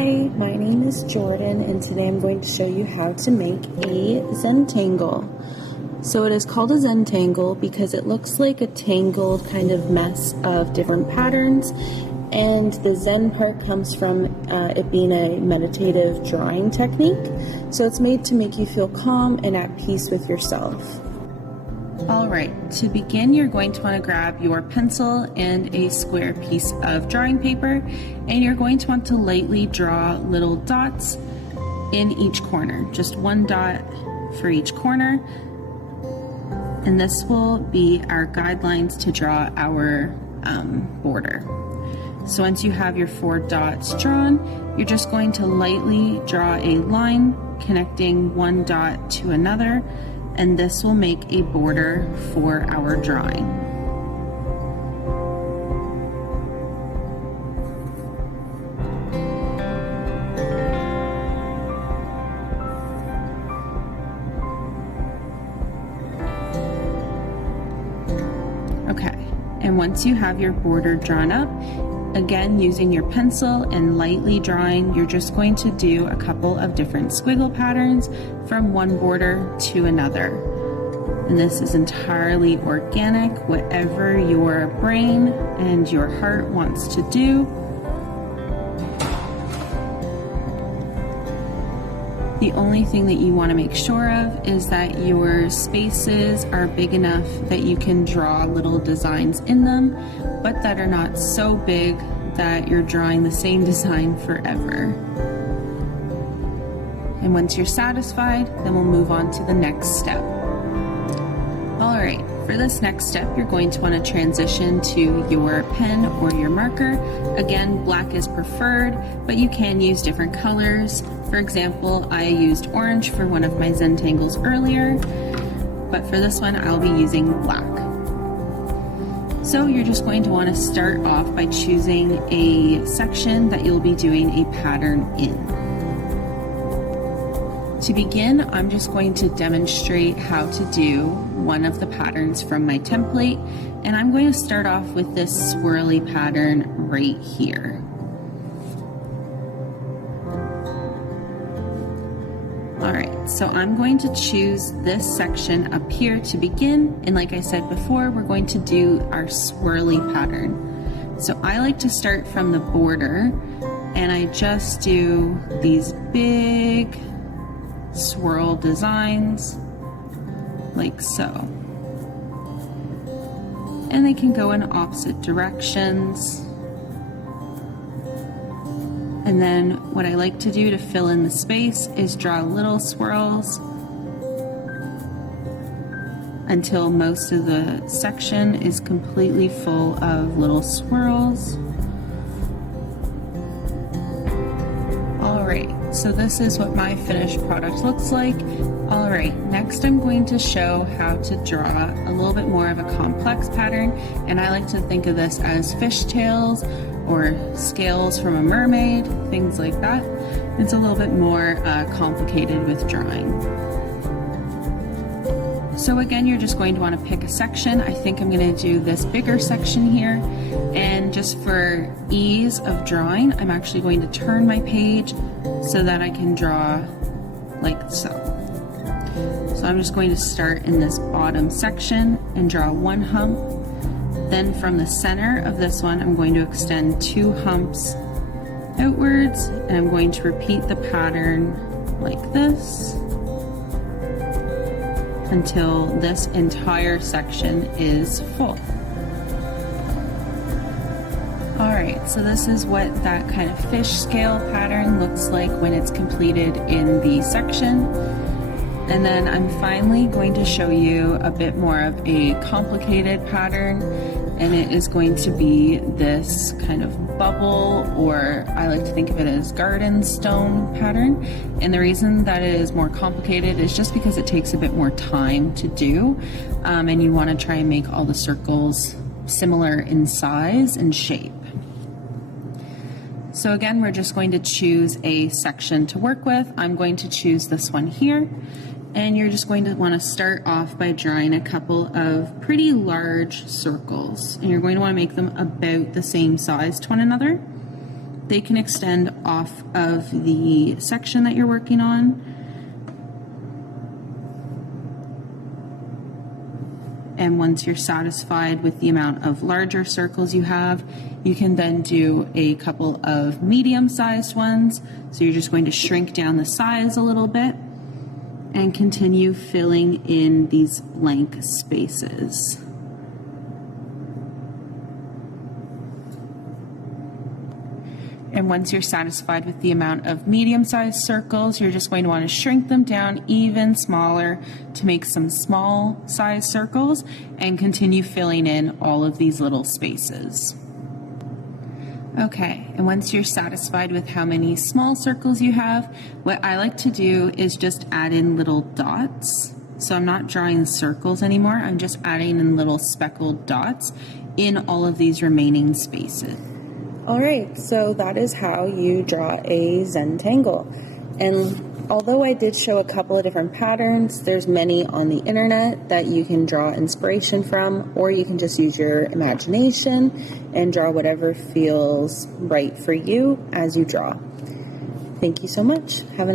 Hi, my name is Jordan and today I'm going to show you how to make a Zentangle. So it is called a Zentangle because it looks like a tangled kind of mess of different patterns, and the Zen part comes from it being a meditative drawing technique. So it's made to make you feel calm and at peace with yourself. Alright, to begin you're going to want to grab your pencil and a square piece of drawing paper, and you're going to want to lightly draw little dots in each corner, just one dot for each corner, and this will be our guidelines to draw our border. So once you have your 4 dots drawn, you're just going to lightly draw a line connecting one dot to another, and this will make a border for our drawing. Okay, and once you have your border drawn up, again, using your pencil and lightly drawing, you're just going to do a couple of different squiggle patterns from one border to another. And this is entirely organic, whatever your brain and your heart wants to do. The only thing that you want to make sure of is that your spaces are big enough that you can draw little designs in them, but that are not so big that you're drawing the same design forever. And once you're satisfied, then we'll move on to the next step. Alright, for this next step, you're going to want to transition to your pen or your marker. Again, black is preferred, but you can use different colors. For example, I used orange for one of my Zentangles earlier, but for this one, I'll be using black. So you're just going to want to start off by choosing a section that you'll be doing a pattern in. To begin, I'm just going to demonstrate how to do one of the patterns from my template, and I'm going to start off with this swirly pattern right here. Alright, so I'm going to choose this section up here to begin, and like I said before, we're going to do our swirly pattern. So I like to start from the border, and I just do these big swirl designs like so. And they can go in opposite directions. And then what I like to do to fill in the space is draw little swirls until most of the section is completely full of little swirls. Alright, so this is what my finished product looks like. Alright, next I'm going to show how to draw a little bit more of a complex pattern, and I like to think of this as fishtails or scales from a mermaid, things like that. It's a little bit more complicated with drawing. So again, you're just going to want to pick a section. I think I'm going to do this bigger section here, and just for ease of drawing, I'm actually going to turn my page so that I can draw like so. So I'm just going to start in this bottom section and draw one hump. Then from the center of this one, I'm going to extend 2 humps outwards, and I'm going to repeat the pattern like this until this entire section is full. Alright, so this is what that kind of fish scale pattern looks like when it's completed in the section. And then I'm finally going to show you a bit more of a complicated pattern, and it is going to be this kind of bubble, or I like to think of it as garden stone pattern. And the reason that it is more complicated is just because it takes a bit more time to do, and you want to try and make all the circles similar in size and shape. So again, we're just going to choose a section to work with. I'm going to choose this one here. And you're just going to want to start off by drawing a couple of pretty large circles. And you're going to want to make them about the same size to one another. they can extend off of the section that you're working on. And once you're satisfied with the amount of larger circles you have, you can then do a couple of medium-sized ones. So you're just going to shrink down the size a little bit and continue filling in these blank spaces. And once you're satisfied with the amount of medium-sized circles, you're just going to want to shrink them down even smaller to make some small-sized circles and continue filling in all of these little spaces. Okay, and once you're satisfied with how many small circles you have, what I like to do is just add in little dots. So I'm not drawing circles anymore, I'm just adding in little speckled dots in all of these remaining spaces. Alright, so that is how you draw a Zentangle. And although I did show a couple of different patterns, there's many on the internet that you can draw inspiration from, or you can just use your imagination and draw whatever feels right for you as you draw. Thank you so much. Have a